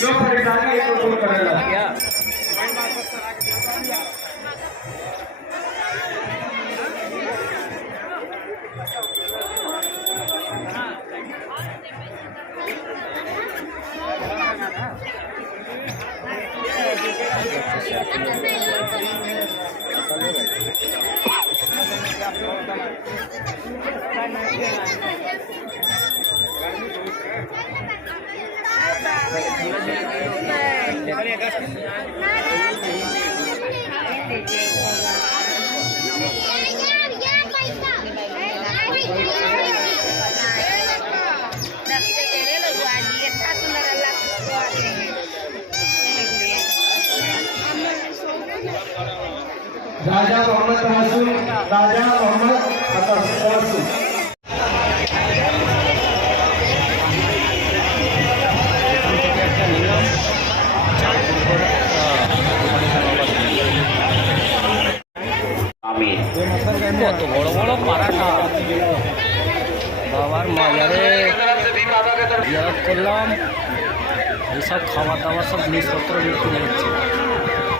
जो परेशानी है तो दूर करेगा। राजा मोहम्मद हासिम राजा मोहम्मद हासिम কত বড় বড় পারাটা বাবার মাজারে জিয়ারত করলাম। এইসব খাবার দাবার সব জিনিসপত্র বিক্রি হচ্ছে।